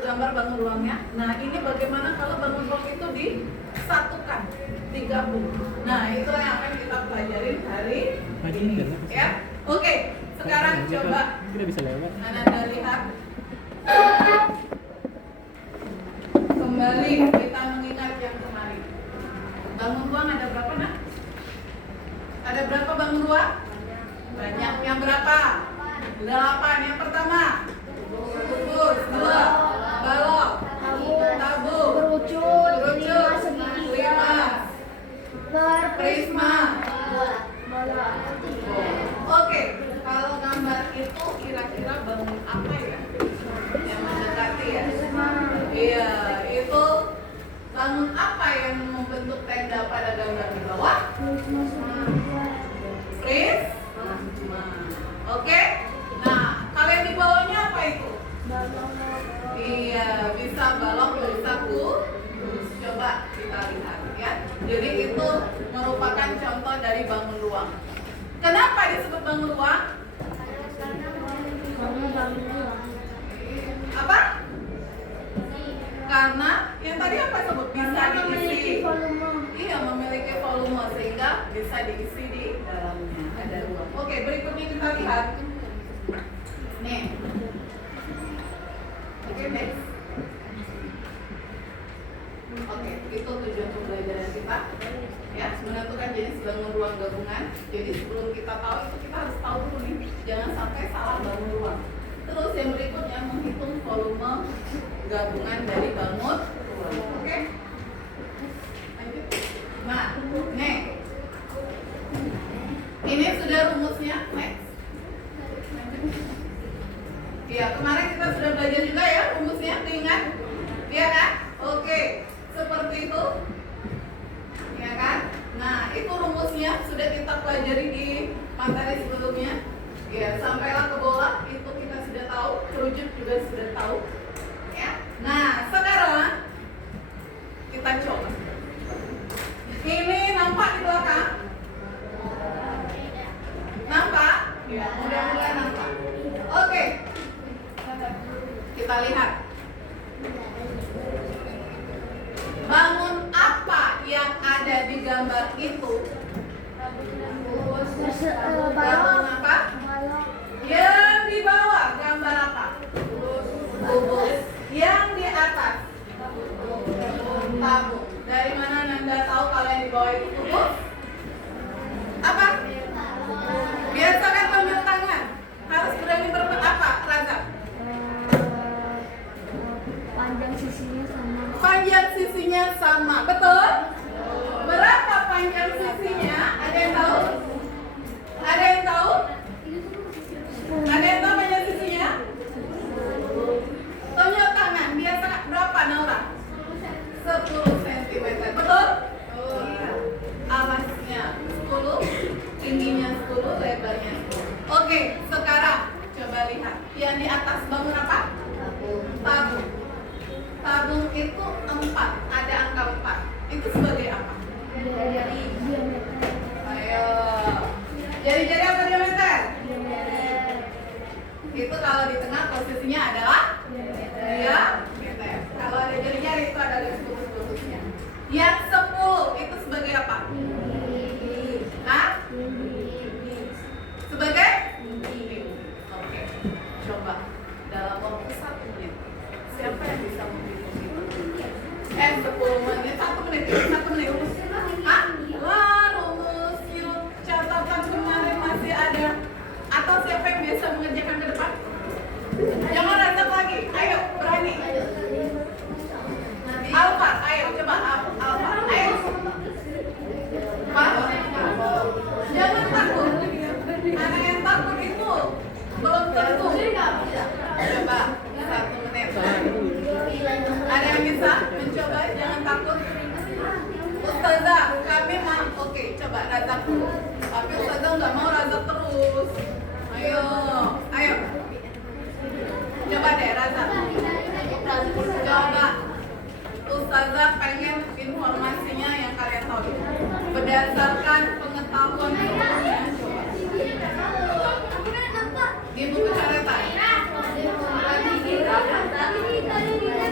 gambar bangun ruangnya. Nah, ini bagaimana kalau bangun ruang itu disatukan, digabung. Nah, itu yang akan kita pelajarin hari ini. Ya, oke. Sekarang coba Ananda lihat. Kembali kita mengingat yang kemarin. Bangun ruang ada berapa, nak? Ada berapa bangun ruang? Banyak. Yang berapa? 8. Yang pertama kubus, 2 balok, tabung, kerucut, 5 prisma. Oke, kalau gambar itu kira-kira bangun apa ya? Yang mendekati ya? Iya, itu bangun apa yang membentuk tenda pada gambar di bawah? Prisma. Oke. Nah, kalau yang di bawahnya apa itu? Iya, bisa balok, bisa kubus. Coba kita lihat ya. Jadi itu merupakan contoh dari bangun ruang. Kenapa disebut bangun ruang? Apa? Karena yang tadi apa sebut? Bisa diisi. Iya, memiliki volume sehingga bisa diisi di dalamnya. Ada ruang. Oke, berikutnya kita lihat. Nih. Oke, next. Oke, itu tujuan pembelajaran kita. Ya, menentukan jenis bangun ruang gabungan. Jadi sebelum kita tahu itu kita harus tahu dulu nih, jangan sampai salah bangun ruang. Terus yang berikutnya menghitung volume gabungan dari bangun ruang. Oke? Lanjut. Nah, nih. Ini sudah rumusnya. Next. Iya, kemarin kita sudah belajar juga ya rumusnya, diingat? Iya kan? Oke, seperti itu. Ya kan? Nah, itu rumusnya sudah kita pelajari di materi sebelumnya. Ya, sampailah ke bawah, itu kita sudah tahu, kerucut juga sudah tahu. Ya. Nah, sekarang kita coba. Ini nampak di belakang? Nampak? Ya, mudah-mudahan nampak. Oke. Kita lihat. Bangun apa yang ada di gambar itu? Bangun apa? Yang di bawah gambar apa? Kubus. Yang di atas? Tabung. Dari mana Nanda tahu kalau yang di bawah itu kubus? Apa? Biasakan tunjuk tangan. Harus berani apa, Raza? Panjang sisinya sama, betul? Berapa panjang sisinya? Ada yang tahu? Ada yang tahu? Ada yang tahu panjang sisinya? Tunjuk tangan. Biasa berapa, Naura? 10 cm, betul? Alasnya 10, tingginya 10, lebarnya 10. Oke, sekarang coba lihat. Yang di atas bangun apa? Tabung. Tabung itu 4, ada angka 4. Itu sebagai apa? Ayo. Jari-jari apa diameter? Itu kalau di tengah posisinya adalah diameter. Kalau ada jari-jari itu ada lurus-lurusnya. Yang 10 itu sebagai apa? Hah? Sebagai? Oke. Coba dalam waktu 1 menit. Siapa yang bisa menghitung itu? 10 menit, 1 menit, 1 menit. Hah? Wah, rumus yuk catatan kemarin masih ada. Atau siapa yang biasa mengerjakan ke depan? Jangan rasa lagi. Ayo, berani. Alfa, ayo coba Alfa. Ayo. Hah? Jangan takut. Anak yang takut itu belum tentu. Coba 1 menit. Ada yang bisa mencoba? Jangan takut. Ustazah, kami mau. Oke, coba razak dulu. Tapi Ustazah nggak mau razak terus. Ayo, ayo. Coba deh razak. Coba. Ustazah pengen informasinya yang kalian tahu berdasarkan pengetahuan sebelumnya. Coba. Di buku catatan.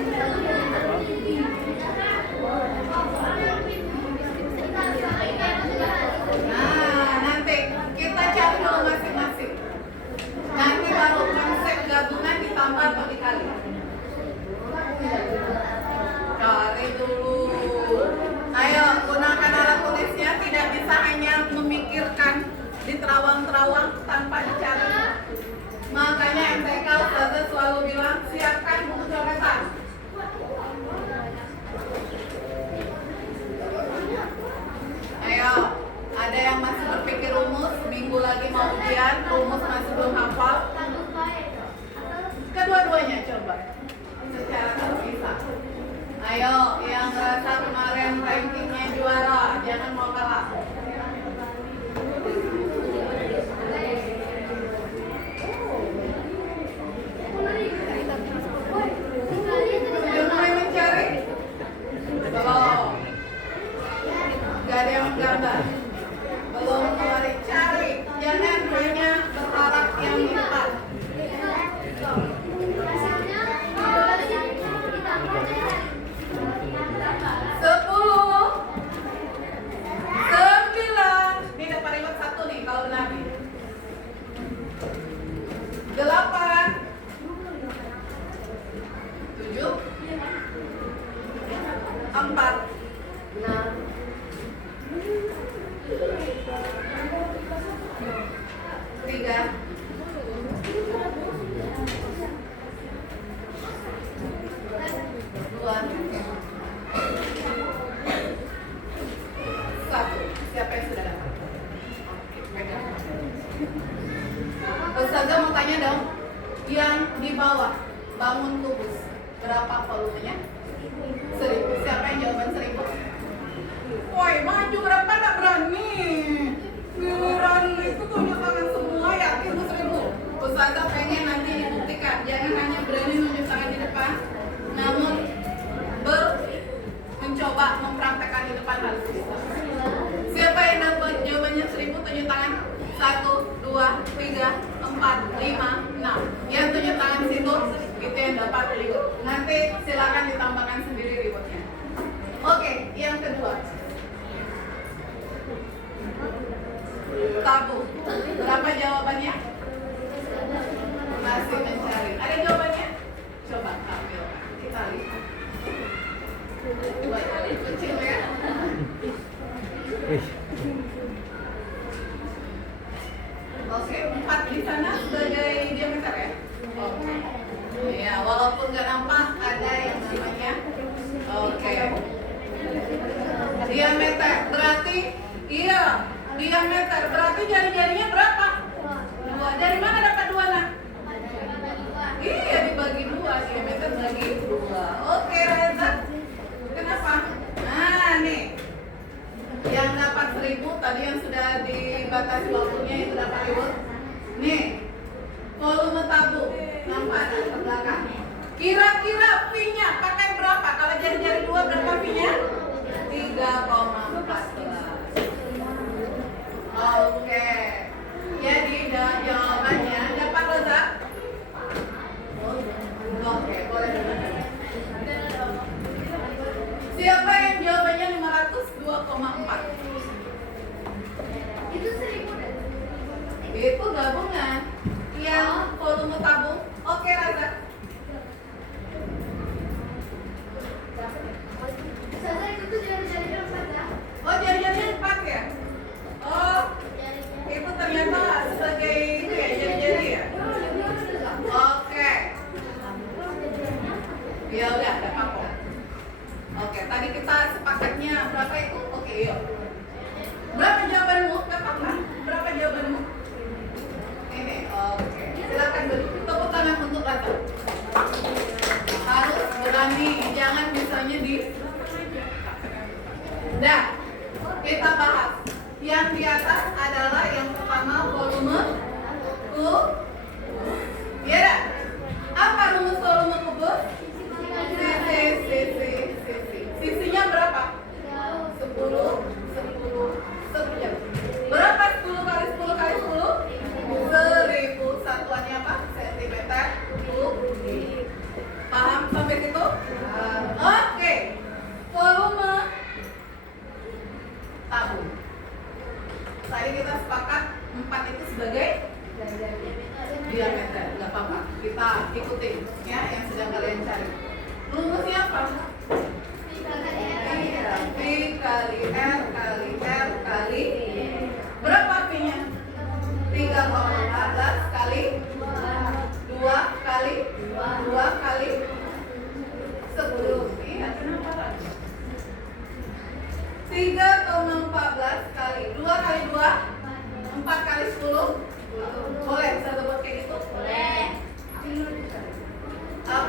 Ayo, yang merasa kemarin rankingnya juara, jangan mau kalah. Sudah mulai mencari? Belum. Gak ada yang menggambar. Belum mulai cari. Jangan hanya berharap yang di depan. 1. Siapa yang sudah dapat? Ustazah mau tanya dong, yang di bawah bangun kubus berapa volumenya? 1000. Siapa yang jawaban 1000? Woi, maju berapa tak berani? Giliran itu tunjuk tangan semua, yakin tuh 1000. Ustazah pengen nanti dibuktikan, jangan hanya berani nunjuk tangan di depan, namun mencoba mempraktekkan di depan harus bisa. Siapa yang dapat jawabannya 1000 tunjuk tangan? 1, 2, 3, 4, 5, 6. Yang tunjuk tangan situ itu yang dapat reward. Nanti silakan ditambahkan sendiri rewardnya. Oke, yang kedua. Tabung. Berapa jawabannya? Masih mencari. Ada jawabannya? Coba ambil. Kita lihat. Kecil ya. Oke, 4 di sana sebagai diameter ya. Oke. Ya, walaupun nggak nampak ada yang namanya. Oke. Diameter berarti iya. Diameter berarti jari-jarinya berapa? 2. Dari mana dapat 2 nak? Iya, dibagi 2. Diameter bagi 2. Oke, Reza. Kenapa? Nah, nih. Yang dapat 1000 tadi yang sudah dibatasi waktunya itu dapat reward. Nih. Volume tabung. Nampak ada ke belakang. Kira-kira V-nya pakai berapa? Kalau jari-jari 2 berapa V-nya? 3,14. Oke. Jadi jawabannya dapat Reza? Oke, boleh. Siapa yang jawabannya 502,4? Itu 1000 dan Itu gabungan. Yang volume tabung. Oke, Raza. Saya itu jari-jarinya 4 ya. Oh, jari-jarinya 4 ya? Oh, itu ternyata sebagai itu ya, jari-jari ya? Oke. Ya udah, ada apa-apa. Oke, tadi kita sepakatnya berapa itu? Oke, yuk. Berapa jawabanmu? Katakan. Berapa jawabanmu? Ini, oke. Silakan beri tepuk tangan untuk Rata. Harus berani, jangan misalnya di. Nah, kita bahas. Yang di atas adalah yang pertama volume kubus. Ya dah. Apa rumus volume kubus? Sisinya berapa? 10. Berapa 10 kali 10 kali 10? 1000. Satuannya apa? Sentimeter kubik. Paham sampai situ? Oke. Volume tabung. Tadi kita sepakat 4 itu sebagai diameter. Gak apa-apa. Kita ikutin ya yang sedang kalian cari. Rumusnya apa? V kali R kali R kali berapa V-nya? 3,14 kali 2 kali 2 kali 10. Iya, kenapa? 3,14 kali 2 kali 2 4 kali 10. Boleh bisa buat kayak gitu? boleh.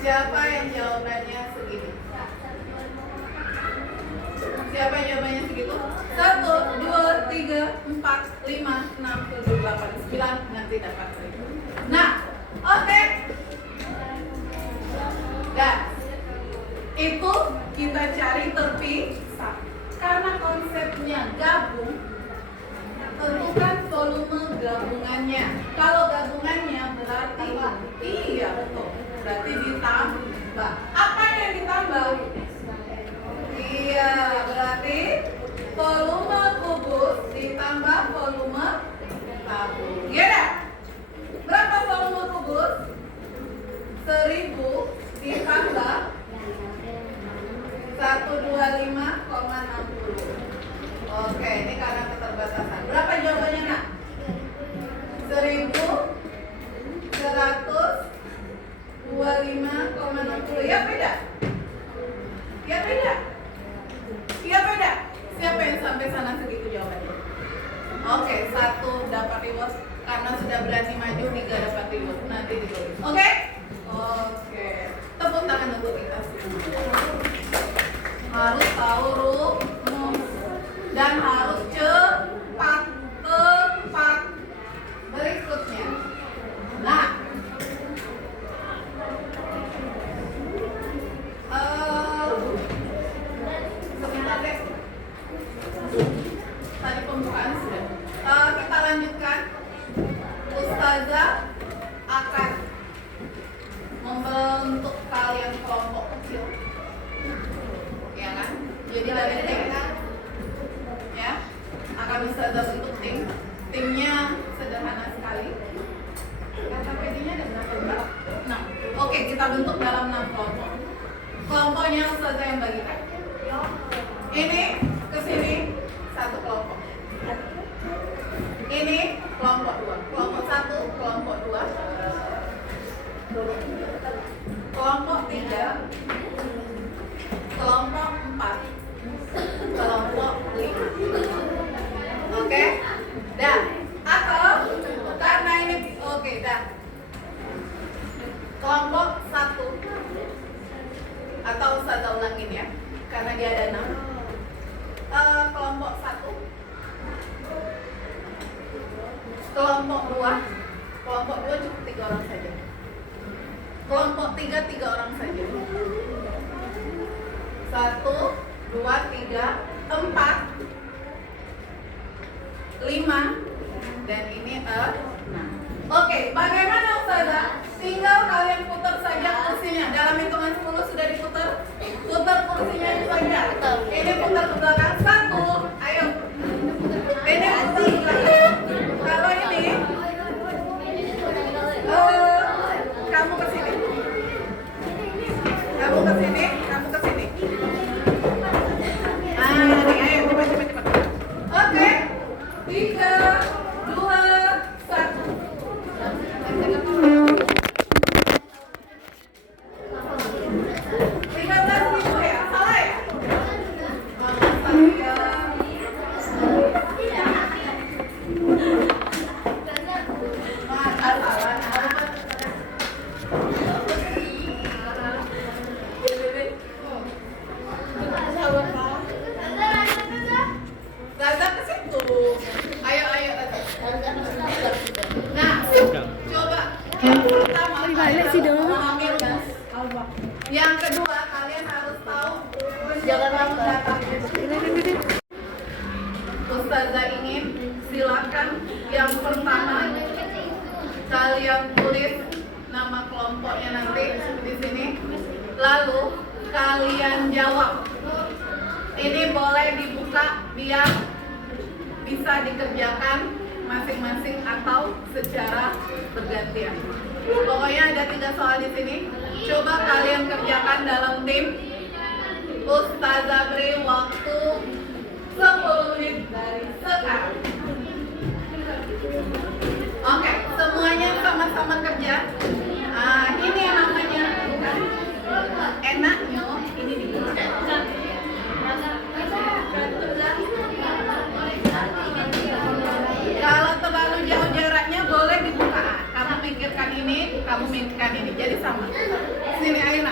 Siapa yang jawabannya segini? Siapa yang jawabannya segitu? 1, 2, 3, 4, 5, 6, 7, 8, 9. Nanti dapat 1000. Nah, oke. Dan itu kita cari terpisah. Karena konsepnya gabung, tentukan volume gabungannya. Kalau gabungannya berarti iya betul. Berarti ditambah. Apa yang ditambah? Iya, berarti volume kubus ditambah volume tabung. Iya dah? Berapa volume kubus? 1000 ditambah 125,60. Oke, ini karena keterbatasan. Berapa jawabannya, Nak? 1125,60. Ya beda? Ya beda? Ya beda? Siapa yang sampai sana segitu jawabannya? Oke, 1 dapat reward karena sudah berani maju, 3 dapat reward. Nanti ditulis. Oke? Oke. Tepuk tangan untuk kita semua. Harus tahu rumus dan harus cepat. Berikutnya. Nah, sebentar deh. Tadi pembukaan sudah. Kita lanjutkan. Ustazah akan membentuk kalian kelompok kecil, ya kan? Jadi ada tim, ya. Akan Ustazah bentuk tim. Timnya sederhana sekali. Kata PD-nya ada berapa? 6. Oke, kita bentuk dalam 6 kelompok. Kelompoknya Ustazah yang bagikan. Ini ke sini 1 kelompok. Ini kelompok 2. Kelompok 1, kelompok 2. Kelompok 3, kelompok 4, kelompok 5. Oke? Dah. Atau karena ini oke, dah. Kelompok 1 atau Ustazah ulangin ya, karena dia ada 6. Kelompok 1, kelompok 2, kelompok 2 cukup 3 orang saja. Kelompok 3, 3 orang saja. 1, 2, 3, 4, 5, dan ini 6. Oke, bagaimana Ustazah? Tinggal kalian putar saja kursinya. Dalam hitungan 10 sudah diputar. Putar kursinya itu saja. Ini putar ke belakang. 1, ayo. Ini putar ke belakang. Kalau ini kamu ke sini. Kamu ke sini, kamu ke sini. Nih, ayo cepat. Oke. 3, 2, 1. 13.000 ya? Salah ya? Zaza ke situ. Ayo. Nah, coba yang pertama memahami rumus. Yang kedua, kalian harus tahu penjelasan datanya. Ustazah ingin silakan yang pertama kalian tulis nama kelompoknya nanti di sini. Lalu kalian jawab. Ini boleh dibuka biar bisa dikerjakan masing-masing atau secara bergantian. Pokoknya ada 3 soal di sini. Coba kalian kerjakan dalam tim. Ustazah beri waktu 10 menit dari sekarang. Oke, semuanya sama-sama kerja. Ini yang namanya enaknya ini dibuka. Kalau terlalu jauh jaraknya boleh dibuka. Kamu mikirkan ini, kamu mikirkan ini. Jadi sama. Sini ayo.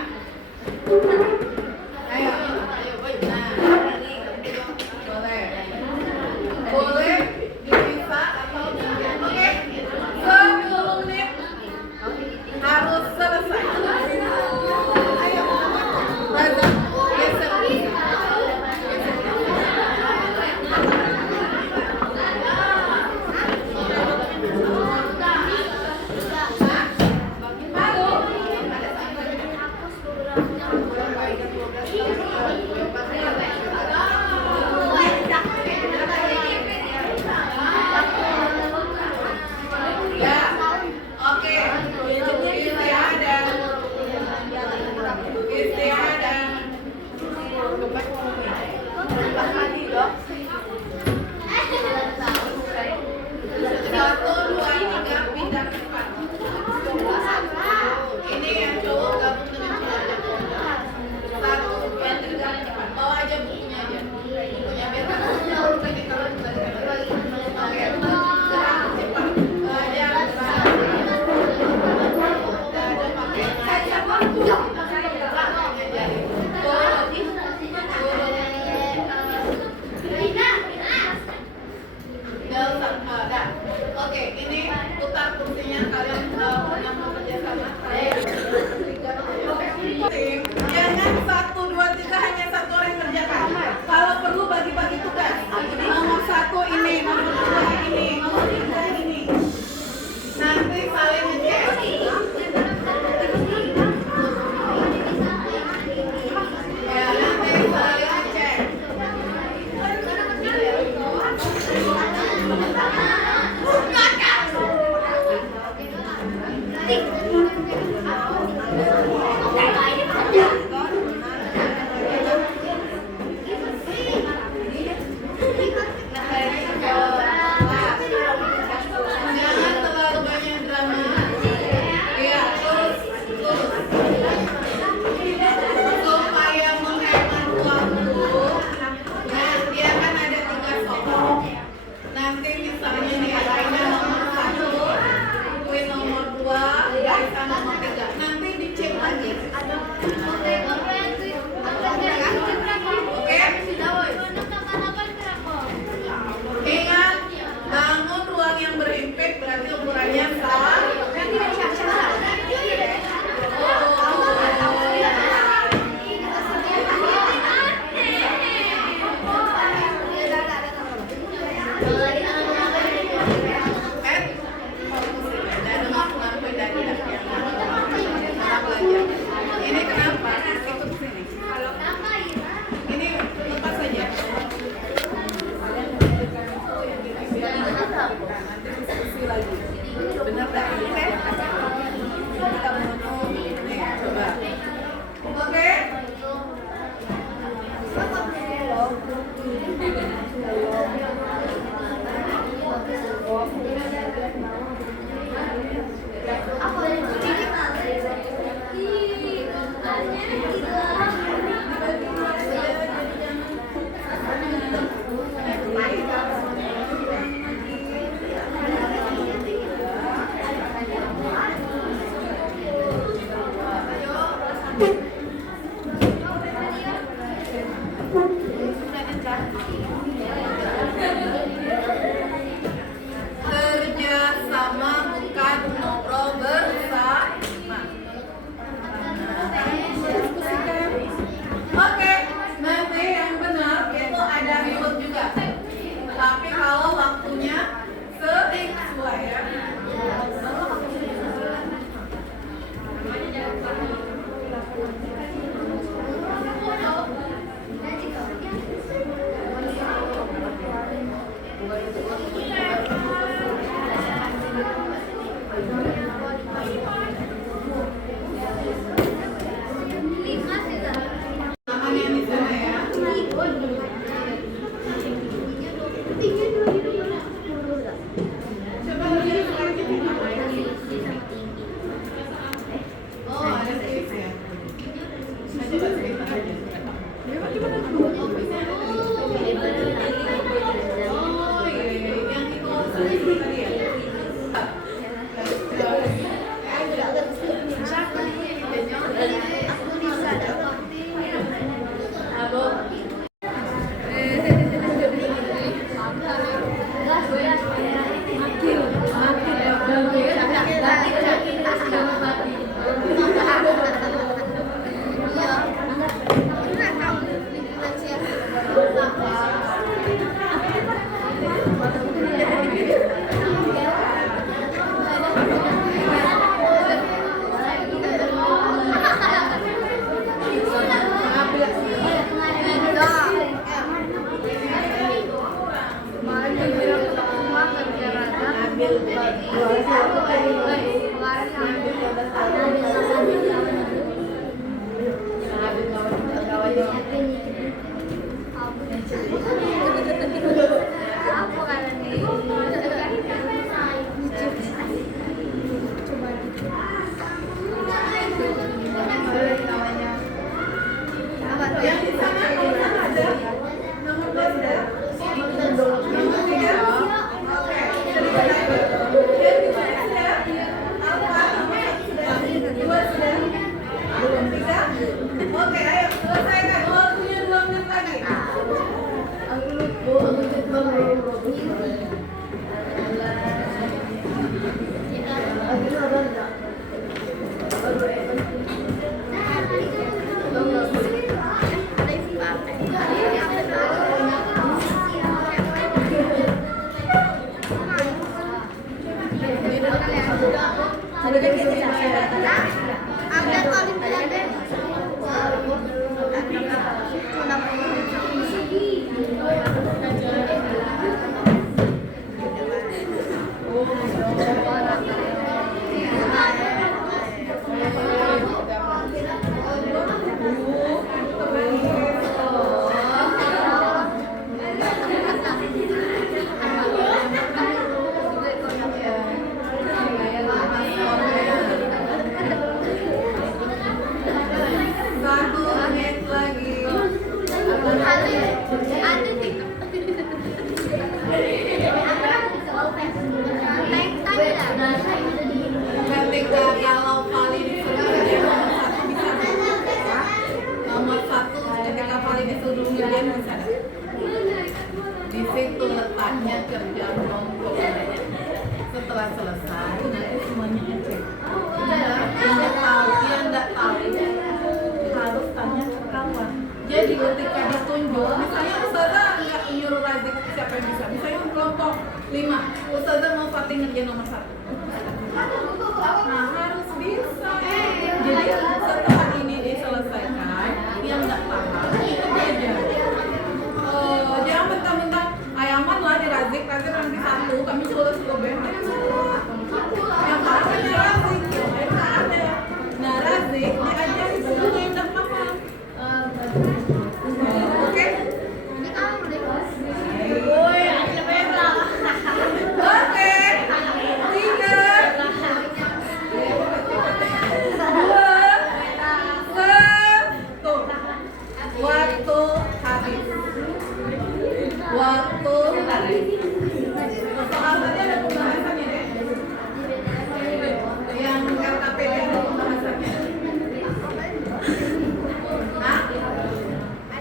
Kerja sama bukan ngobrol bersama. Oke, nanti yang benar itu ada ribut juga. Tapi kalau waktunya sesuai ya. Tangannya di sana ya. Coba lihat lagi. Oh, ada tips ya. Nah, coba cerita aja. Oh, iya. Yang itu tadi ya. Yang di sana ada nomor 12. Nomor 3. Oke. Yang di mana sudah? Apa? Nomor 1 sudah. 2 sudah. Belum 3. Oke, ayo selesaikan. Waktunya 2 menit lagi. Ketika kalau Vali disuruh ngerjain nomor 1 ketika Vali disuruh ngerjain bisa. Di situ letaknya kerja kelompok. Setelah selesai nanti semuanya ngecek. Yang tahu, yang nggak tahu harus tanya ke kawan. Jadi ketika ditunjuk, misalnya Ustazah nggak nyuruh Razik siapa yang bisa. Misalnya kelompok 5, Ustazah mau Fatih ngerjain nomor 1. Nah harus bisa. Jadi setelah ini diselesaikan, yang nggak paham itu belajar. Jangan mentang-mentang ayaman lah di Razik nanti 1, kami suruh benar. Yang paham hanya Razik, yang ada. Nah Razik diajari semua yang nggak paham. Oke? Oke. 3, 2, 1. Waktu habis. Waktu habis. Soal tadi ada pembahasannya deh. Yang LKPD ada pembahasannya. Hah?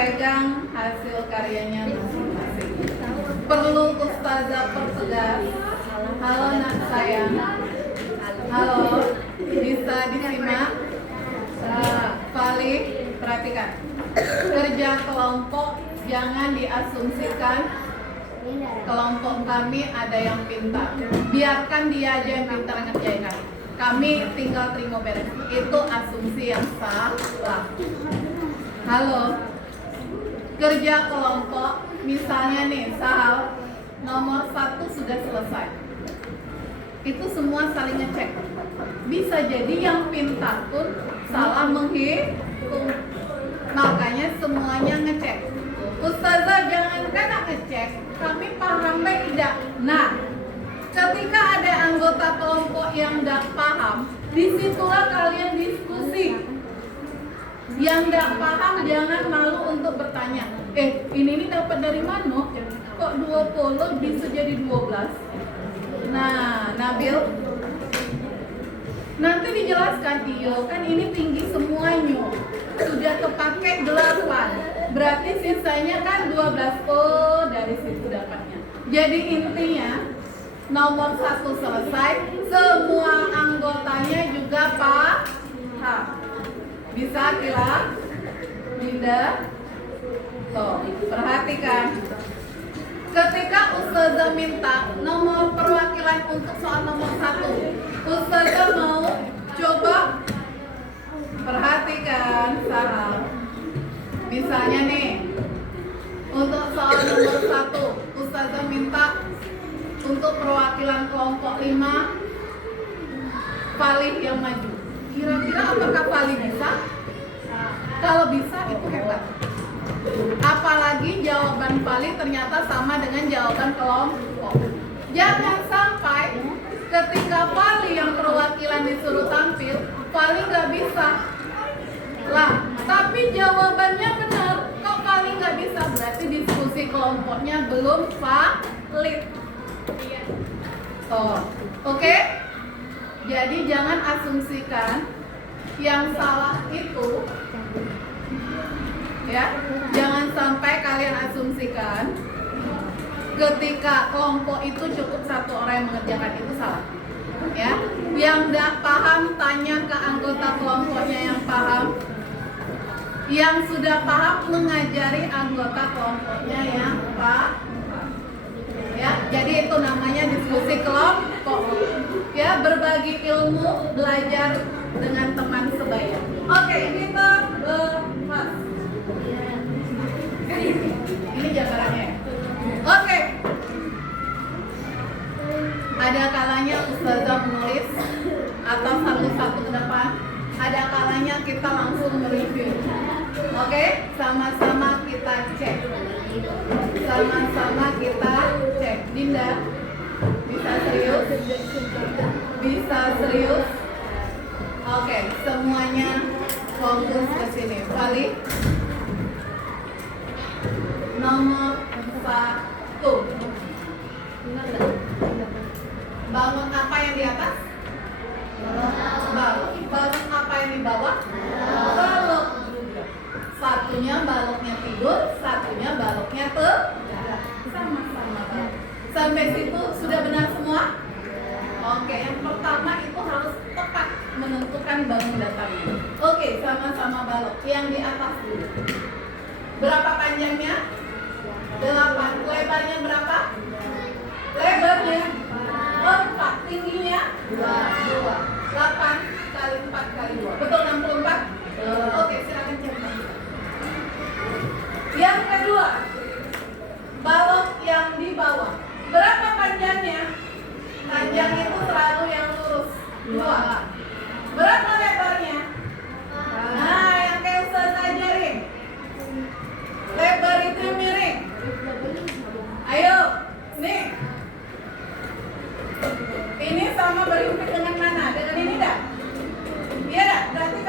pegang hasil karyanya masing-masing. Perlu Ustazah pertegas. Halo nak sayang. Halo, bisa disimak? Fali, perhatikan. Kerja kelompok jangan diasumsikan kelompok kami ada yang pintar. Biarkan dia aja yang pintar ngerjain kami. Kami tinggal terima beres. Itu asumsi yang salah. Halo. Kerja kelompok, misalnya nih, Sahal, nomor 1 sudah selesai. Itu semua saling ngecek. Bisa jadi yang pintar pun salah menghitung. Makanya semuanya ngecek. Ustazah jangankan ngecek, kami paham baik tidak. Nah, ketika ada anggota kelompok yang tidak paham, disitulah kalian diskusi. Yang tidak paham jangan malu untuk bertanya. Ini dapat dari mana? Kok 20 bisa jadi 12? Nah, Nabil, nanti dijelaskan. Iya, kan ini tinggi semuanya. Sudah kepake 8. Berarti sisanya kan 12. Oh, dari situ dapatnya. Jadi intinya nomor 1 selesai, semua anggotanya juga paham. Bisa Kila? Linda? Tuh, perhatikan. Ketika Ustazah minta nomor perwakilan untuk soal nomor 1, Ustazah mau coba perhatikan Sahal. Misalnya nih, untuk soal nomor 1, Ustazah minta untuk perwakilan kelompok 5 Fali yang maju. Kira-kira apakah Fali bisa? Kalau bisa itu hebat. Apalagi jawaban Fali ternyata sama dengan jawaban kelompok. Jangan sampai ketika Fali yang perwakilan disuruh tampil, Fali nggak bisa. Lah, tapi jawabannya benar. Kok Fali nggak bisa? Berarti diskusi kelompoknya belum valid. Oke? Jadi jangan asumsikan yang salah itu, ya. Jangan sampai kalian asumsikan ketika kelompok itu cukup 1 orang yang mengerjakan, itu salah. Ya, yang tidak paham tanya ke anggota kelompoknya yang paham. Yang sudah paham mengajari anggota kelompoknya yang paham. Ya, jadi itu namanya diskusi kelompok. Ya, berbagi ilmu, belajar dengan teman sebaya. Oke, kita bahas. Ini jabarannya. Oke. Ada kalanya Ustazah menulis atau satu-satu ke depan. Ada kalanya kita langsung mereview. Oke, sama-sama kita cek. Sama-sama kita cek. Dinda, bisa serius? Bisa serius? Oke, semuanya fokus ke sini. Fali, nomor 1. Balon apa yang di atas? Balok. Balok apa yang di bawah? Balok juga. Satunya baloknya tidur, satunya baloknya sama-sama balok. Sampai situ sudah benar semua? Oke, yang pertama itu harus tepat menentukan bangun datarnya. Oke, sama-sama balok. Yang di atas dulu. Berapa panjangnya? 8. Lebarnya berapa? Lebarnya 4. Tingginya 2. 8 kali 4 kali 2. Betul 64? Oke, silakan coba. Yang kedua, balok yang di bawah. Berapa panjangnya? Panjang itu selalu yang lurus 2. Berapa lebarnya? Nah, yang kayak Ustazah ajarin. Lebar itu miring. Ayo, nih. Ini sama berhimpit dengan mana? Dengan ini dah? Iya dah, berarti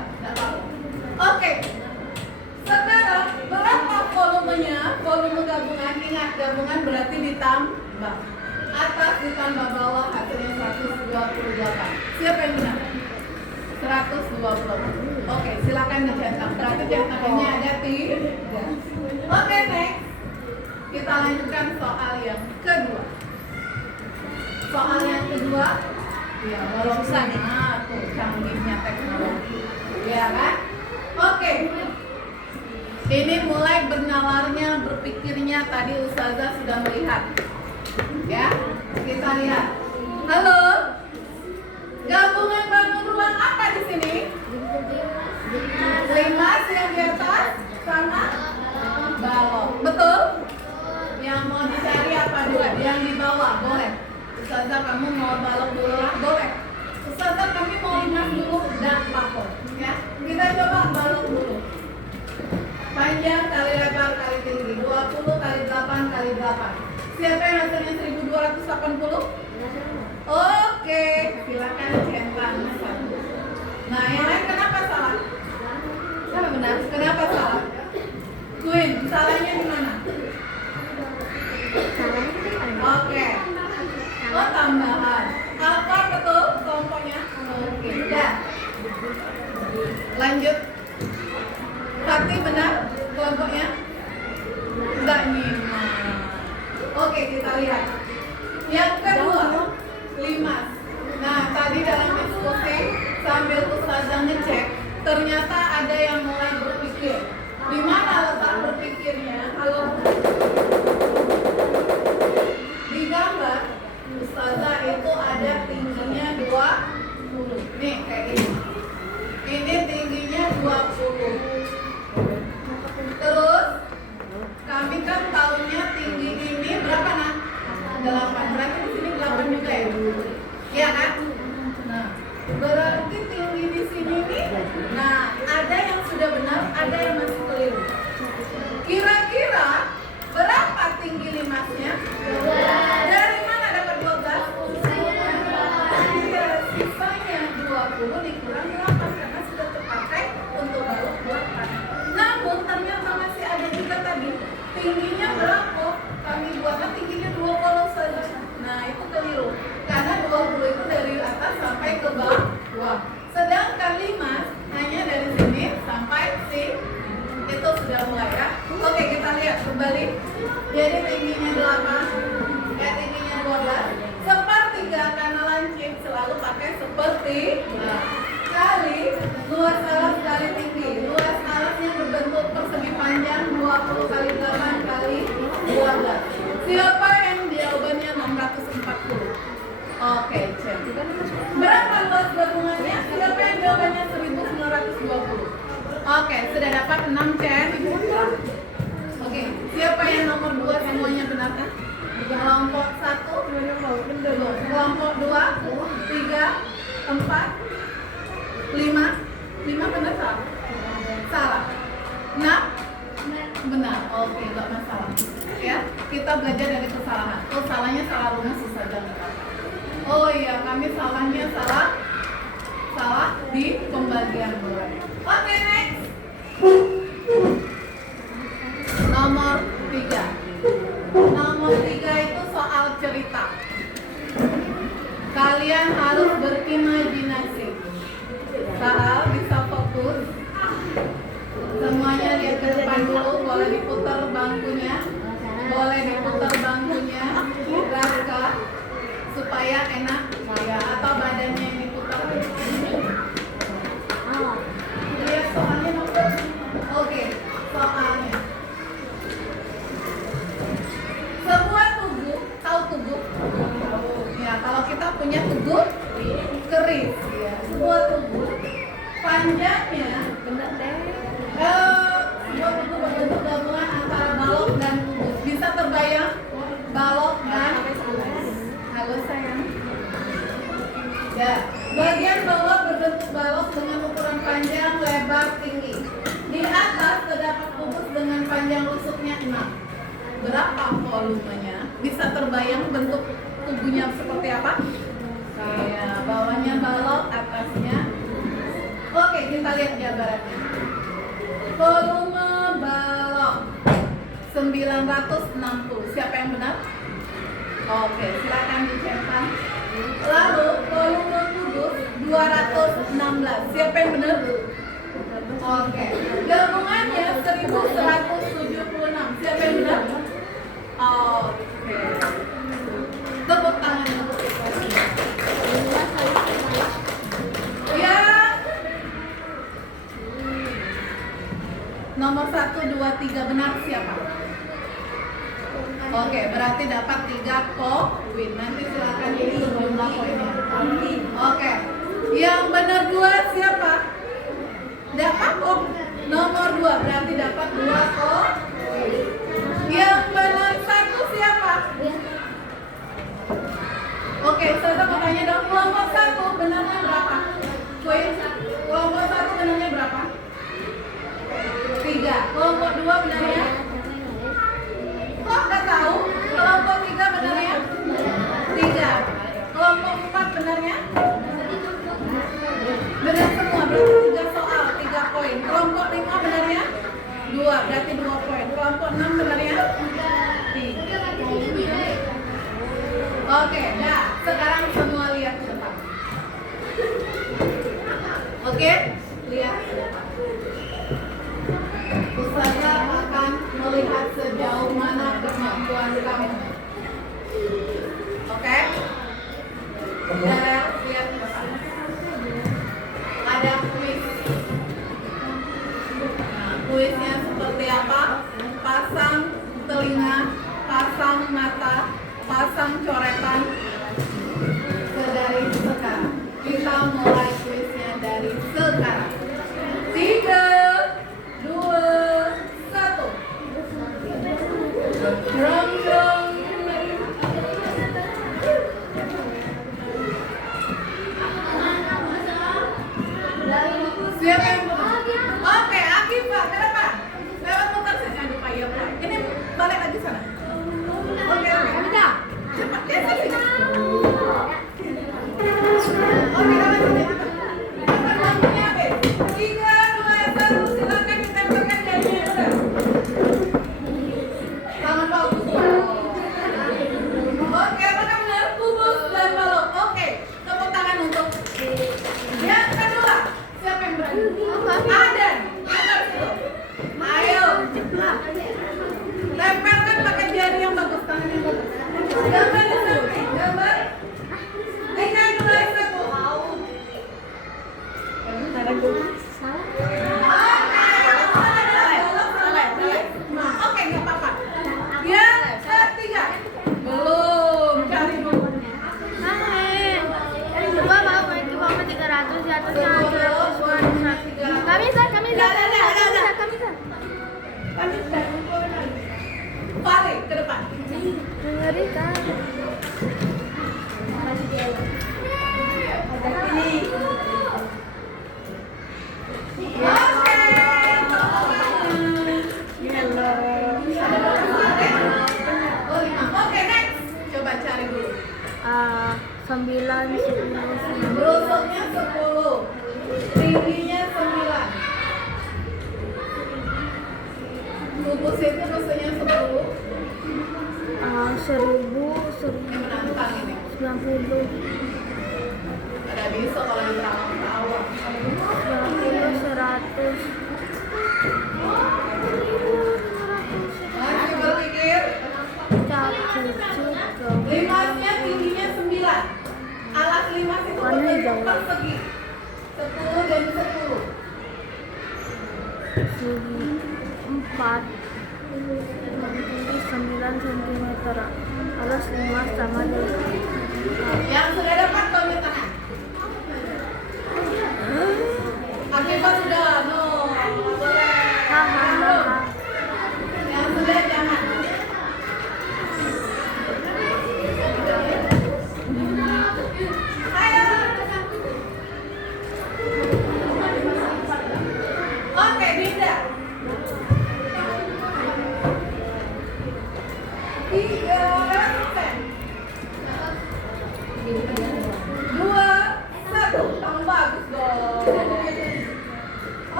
ditambah atas ditambah bawah hasilnya 128. Siapa yang benar? 120. Oke, silakan dicetak. Berarti cetakannya ada 3. Oke, next. Kita lanjutkan soal yang kedua. Soal yang kedua, ya walaupun sana tuh canggihnya teknologi, ya kan? Oke. Ini mulai bernalarnya, berpikirnya tadi Ustazah sudah melihat. Ya, kita lihat. Halo. Gabungan bangun ruang apa di sini? Limas yang di atas sama balok. Betul? Yang mau dicari apa dulu? Yang di bawah, boleh. Ustazah kamu mau balok dulu lah, boleh. Ustazah kami mau limas dulu dan pakor. Ya, kita coba balok dulu. Panjang kali lebar kali tinggi 20 kali 8 kali 8. Siapa yang hasilnya 1280? Oke, silakan centang satu. Nah, yang lain kenapa salah? Siapa benar? Kenapa salah? Queen, salahnya di mana? Oke. Oh, tambahan. Apa betul kelompoknya? Oke, udah. Lanjut. Sakti benar kelompoknya? Enggak nyimak. Oke, kita lihat. Yang kedua, limas. Nah, tadi dalam diskusi sambil Ustazah ngecek, ternyata ada yang mulai berpikir. Di mana letak berpikirnya? Kalau di gambar Ustazah itu ada tingginya 20. Nih, kayak ini. Ini tingginya 20. Terus kami kan tahunya tinggi ini berapa nak? 8. Berarti di sini 8 juga ya? Iya kan? Nah, berarti tinggi di sini nih. Nah, ada yang sudah benar, ada yang masih keliru. Kira-kira berapa tinggi limasnya? 12. Dari mana dapat 12? Iya, sisanya 20 dikurang 8 karena sudah terpakai untuk balok 8. Namun ternyata masih ada juga tadi tingginya berapa? Kami buatnya tingginya 20 saja. Nah, itu keliru. Karena 20 itu dari atas sampai ke bawah. Sedangkan limas hanya dari sini sampai sini. Itu sudah mulai ya. Oke, kita lihat kembali. Jadi tingginya 8, ya tingginya 12. Sepertiga karena lancip selalu pakai sepertiga. Kali luas alas kali tinggi. Luas alasnya berbentuk persegi panjang 20 kali 8 kali 12. Siapa yang jawabannya 640? Oke, cek. Berapa luas gabungannya? Siapa yang jawabannya 1920? Oke, sudah dapat 6 cek. Oke, siapa yang nomor 2 semuanya benar kan? Kelompok 1, kelompok 2, 3, 4, 5 benar salah? Salah. 6 benar. Oke, enggak masalah. Ya, kita belajar dari kesalahan. Oh, salahnya salah rumus saja. Oh iya, kami salahnya salah di pembagian bulan. Oke, next. Nomor 3. Nomor 3 itu soal cerita. Kalian harus berimajinasi. Soal bisa fokus. Semuanya lihat ke depan dulu. Boleh diputar bangkunya. Boleh diputar bangkunya. Raska supaya enak ya, atau badannya yang diputar. Lihat soalnya maksud. Oke, soalnya. Sebuah tubuh, tahu tubuh? Ya, kalau kita punya tubuh keris ya. Sebuah tubuh panjangnya benar deh. Sebuah tubuh berbentuk gabungan antara balok dan tubuh. Bisa terbayang balok dan halo sayang. Ya, bagian bawah berbentuk balok dengan ukuran panjang, lebar, tinggi. Di atas terdapat kubus dengan panjang rusuknya 6. Berapa volumenya? Bisa terbayang bentuk tubuhnya seperti apa? Ya, bawahnya balok, atasnya. Oke, kita lihat gambarannya. Volume balok 960. Siapa yang benar? Oke, silakan dicetak. Lalu volume kubus 216. Siapa yang benar? Oke. Gabungannya 1176. Siapa yang benar? Oke. Tepuk tangan untuk kita. Ya. Nomor 1, 2, 3 benar siapa? Oke, berarti dapat 3 poin. Nanti silakan dihitung jumlah poinnya. Oke. Yang benar 2 siapa? Dapat kok. Nomor 2 berarti dapat 2 poin. Yang benar 1 siapa? Oke, saya mau tanya dong, kelompok 1 benarnya berapa? Poin. Kelompok 1 benarnya berapa? 3. Kelompok 2 benarnya? Kok nggak tahu? Kelompok 3 benarnya? 3. Kelompok 4 benarnya? Benar semua, berarti 3 soal, 3 poin. Kelompok 5 benarnya? 2, berarti 2 poin. Kelompok 6 benarnya? 3. Oke, dah. Sekarang semua lihat ke depan. Oke, lihat ke depan. Ustazah akan melihat sejauh mana kemampuan kamu. Oke? Darel, lihat ke depan. Ada kuis. Nah, kuisnya seperti apa? Pasang telinga, pasang mata, pasang coretan. Dari sekarang. Kita mulai kuisnya dari sekarang. 3, 2, 1. Drum drum. Siapa yang Oke, Aki Pak, ke depan. Lewat muter saja di payung. Ini balik lagi sana. Oke, udah. Cepat ya sini. Oke, kamu sini. Cepat waktunya habis. 3, 2, 1. Silakan ditempelkan jarinya udah. Tangan bagus. Oke, apakah benar? Kubus dan balok. Oke, tepuk tangan untuk yang kedua. Siapa yang berani? Adan. Ayo. Tempelkan pakai jari yang bagus, tangan yang bagus. Gambar di samping, gambar. 3, 2, 1. Oke, nggak apa-apa. Yang ketiga. Belum, cari dulu. Coba mau main ke bawah 300 di atasnya 200. Kami bisa. Balik ke depan. Mengerikan. Oke. Oh, 5. Oke, next. Coba cari dulu. 9, 10. Brosoknya 10. Tingginya 9. Kubus itu maksudnya 10. 1000, Ini menantang ini. 90, Ada bisa kalau yang tawa. 90, 100. Masih berpikir. Limasnya tingginya 9. Alat limas itu berbentuk persegi. 10 dan 10. 4 tinggi 9 cm. Alas 5 sama dengan Yang sudah dapat tunjuk tangan. Akifah sudah, no, nggak boleh. hahaha. Yang sudah jangan. Ayo. Oke, Dinda. 3%. 2, 1. Kamu bagus dong.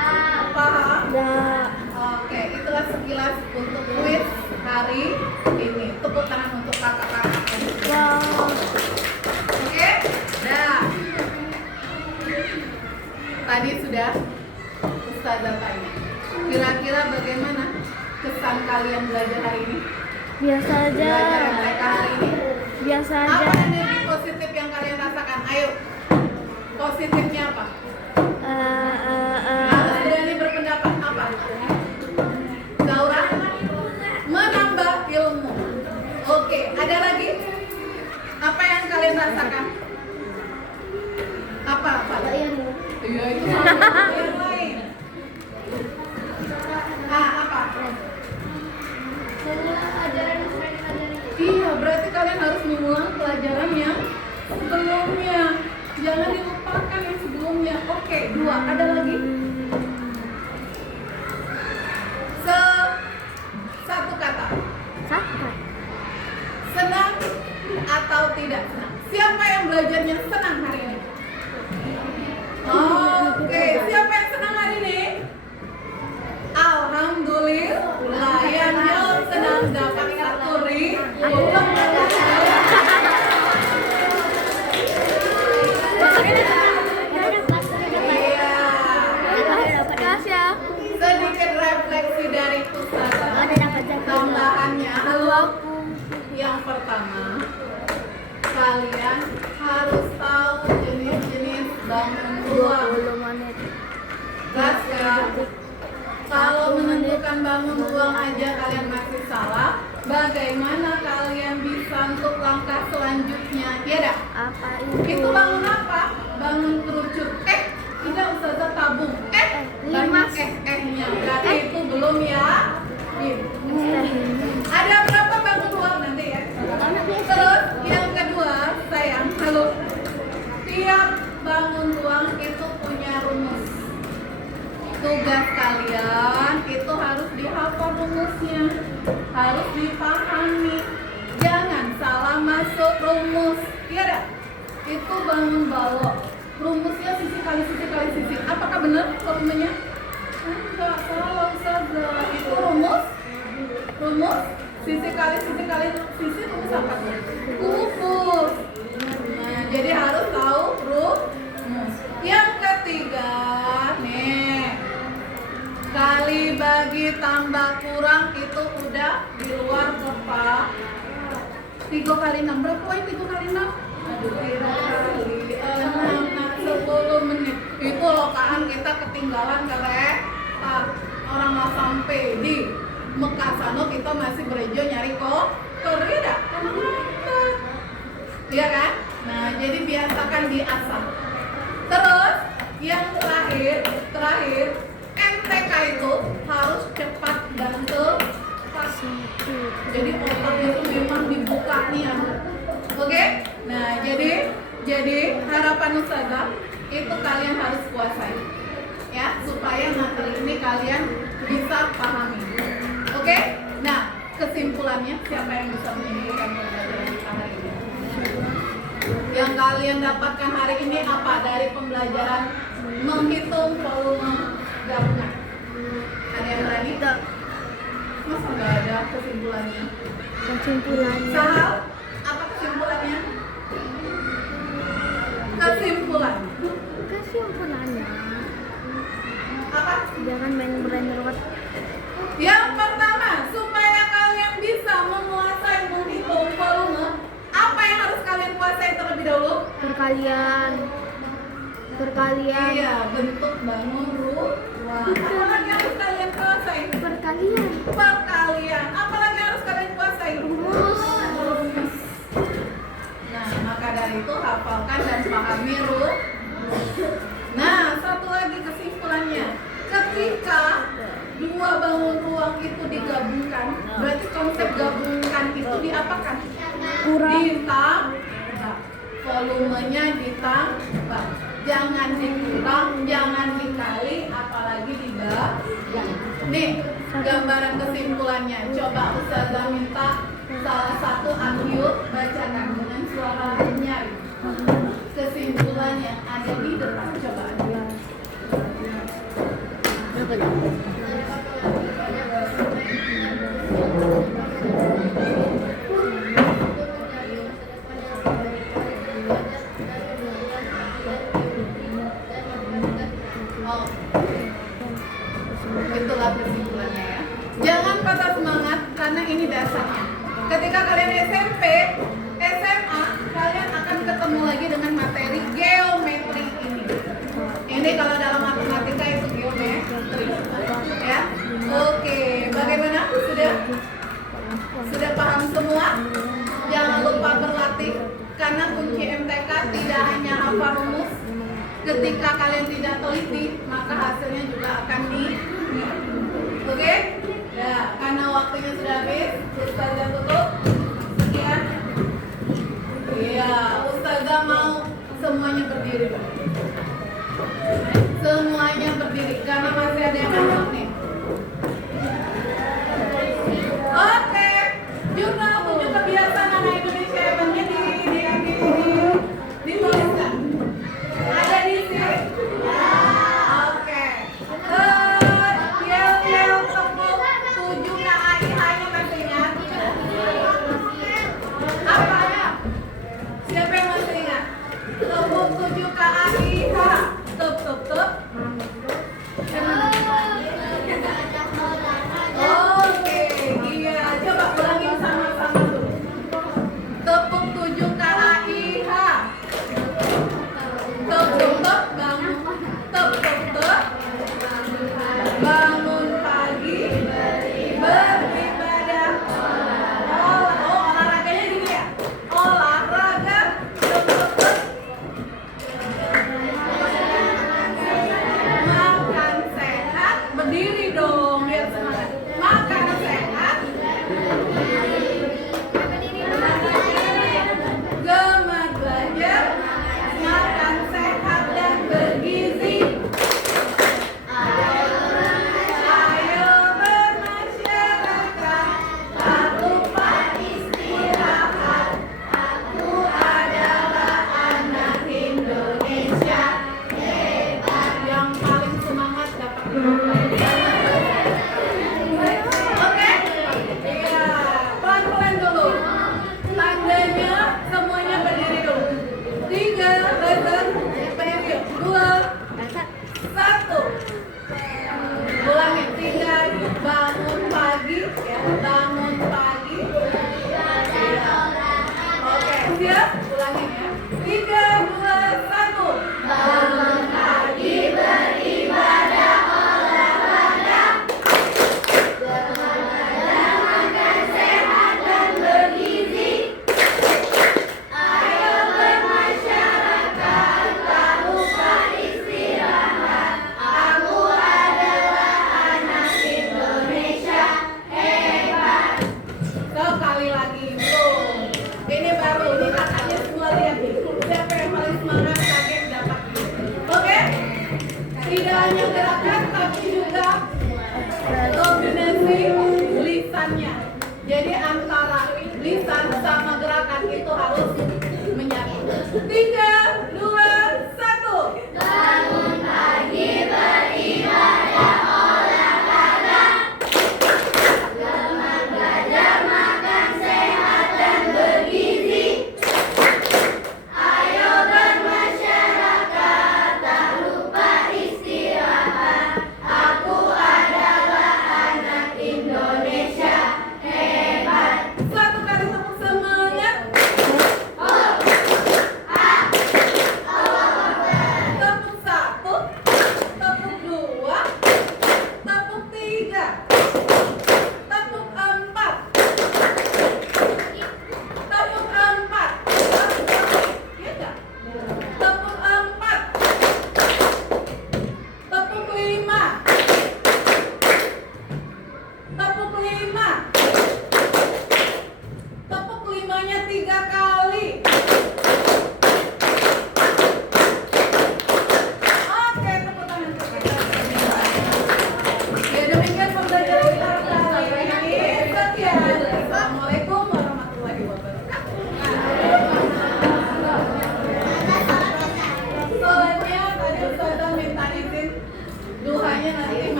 Ustazah tanya. Kira-kira bagaimana kesan kalian belajar hari ini? Biasa aja. Belajar mereka hari ini? Biasa Apa aja. energi positif yang kalian rasakan? Ayo. Positifnya apa? Harus berani berpendapat apa? Zaura? Menambah ilmu. Oke, ada lagi? Apa yang kalian rasakan? Apa? Iya, itu yang lain. Apa? Iya, berarti kalian harus mengulang pelajaran yang sebelumnya. Jangan dilupakan yang sebelumnya. Oke, 2. Ada lagi? Satu kata. Senang atau tidak senang? Siapa yang belajarnya senang hari ini? Oke, siapa yang senang hari ini? Alhamdulillah, yang senang dapat 1 Iya. Sedikit refleksi dari Ustazah. Tambahannya, yang pertama, kalian harus tahu jenis-jenis bangun ruang. Gas ya. Kalau menentukan bangun ruang aja kalian masih salah, bagaimana kalian bisa untuk langkah selanjutnya? Ya dah. Apa Itu bangun apa? Bangun kerucut. Tidak Ustazah tabung. Banyak nya. Berarti itu belum ya. Ada berapa bangun ruang nanti ya? Terus yang kedua, sayang, halo. Tiap bangun ruang itu punya rumus. Tugas kalian itu harus dihafal rumusnya, harus dipahami. Jangan salah masuk rumus. Iya dah. Itu bangun balok. Rumusnya sisi kali sisi kali sisi. Apakah benar volumenya? Enggak, salah Ustazah. Itu rumus sisi kali sisi rumus apa? Kubus. Nah, jadi harus tahu rumus. Yang ketiga, nih, kali bagi tambah kurang itu udah di luar kepala. 3 kali 6 berapa poin? 3 kali 6? Aduh, 3 kali 6 10 menit. Itu lokaan kita ketinggalan kereta. Orang mau sampai di Mekah sana kita masih berejo nyari korida karena macet. Iya kan? Nah, jadi biasakan diasah. Terus yang terakhir MTK itu harus cepat dan tepat. Jadi otaknya itu memang dibuka nih ya. Oke? Nah, jadi harapan Ustazah itu kalian harus kuasai. Ya, supaya materi ini kalian bisa pahami. Oke? Nah, kesimpulannya siapa yang bisa menyimpulkan pembelajaran kita hari ini? Yang kalian dapatkan hari ini apa dari pembelajaran menghitung volume gabungan? Ada yang berani? Masa nggak ada kesimpulannya? Sahal, apa kesimpulannya? Kesimpulannya Apa? jangan main brainrot. Yang pertama, supaya kalian bisa menguasai menghitung volume, apa yang harus kalian kuasai terlebih dahulu? Perkalian. Iya, bentuk bangun ruang. Apa lagi harus kalian kuasai? Perkalian. Apa lagi harus kalian kuasai? Rumus. Nah, maka dari itu hafalkan dan pahami rumus. Nah, satu lagi kesimpulannya. Ketika 2 bangun ruang itu digabungkan, berarti konsep gabungkan itu diapakan? Ditambah. Volumenya ditambah. Jangan dikurang, jangan dikali, apalagi dibagi. Nih, gambaran kesimpulannya. Coba Ustazah minta salah satu Akyut bacakan dengan suara nyaring. Kesimpulannya ada di depan. Coba ada. Itulah kesimpulannya ya. Jangan patah semangat karena ini dasarnya. Ketika kalian SMP, SMA, kalian akan ketemu lagi dengan materi geometri ini. Ini kalau dalam matematika itu geometri, ya. Oke, bagaimana? Sudah paham semua? Jangan lupa berlatih karena kunci MTK tidak hanya hafal rumus. Ketika kalian tidak teliti, maka hasilnya juga akan Oke? Ya, karena waktunya sudah habis, Ustazah tutup. Sekian. Iya, Ustazah mau semuanya berdiri dulu. Semuanya berdiri karena masih ada yang masuk nih. Oke, jurnal 7 kebiasaan anak Indonesia hebatnya dituliskan. Ada di sini. Oke. Yel tepuk 7 KAIH-nya masih ingat? Apa? Siapa yang masih ingat? Tepuk 7 KAIH. Tup. Oke, iya. Coba ulangin sama-sama dulu. Tepuk 7 KAIH. Tup, bangun. Tup. Bangun pagi, beribadah. Olahraganya gini ya. Olahraga. Tup. Makan sehat, berdiri dong biar semangat. Makan sehat, gemar belajar, makan sehat dan bergizi. Ayo bermasyarakat, tak lupa istirahat. Aku adalah anak Indonesia hebat. Yang paling semangat dapat Oke? Iya, pelan-pelan dulu. Tandanya semuanya berdiri dulu. 3, buzzer, period. 2, 1. Ulangin 3, bangun pagi, ya, bangun pagi. Oke, siap? Ulangin ya. 3, 2, 1. Bangun pagi, beribadah, olahraga. Makan sehat dan bergizi. Ayo bermasyarakat, tak lupa istirahat. Aku adalah anak Indonesia hebat. Sekali lagi, bro. Ini baru, ini kakaknya semua lihat nih. Siapa yang paling semangat kaget dapat. Oke? Tidak hanya gerakan, tapi juga kombinasi lisannya. Jadi antara lisan sama gerakan itu harus menyatu. 3, 2, 1. Bangun pagi, beribadah, olahraga. Gemar belajar, makan sehat dan bergizi. Ayo bermasyarakat, tak lupa istirahat. Aku adalah anak Indonesia hebat. Satu kali tepuk semangat. Tepuk 1, tepuk 2, tepuk 3, tepuk 4, tepuk 4. Iya nggak? Tepuk 4, tepuk 5, tepuk 5, tepuk 5-nya 3 kali. Oke, tepuk tangan untuk kita. Ya, demikian pembelajaran kita kali ini. Sekian. Assalamualaikum warahmatullahi wabarakatuh. Soalnya tadi Ustazah minta izin duhanya nanti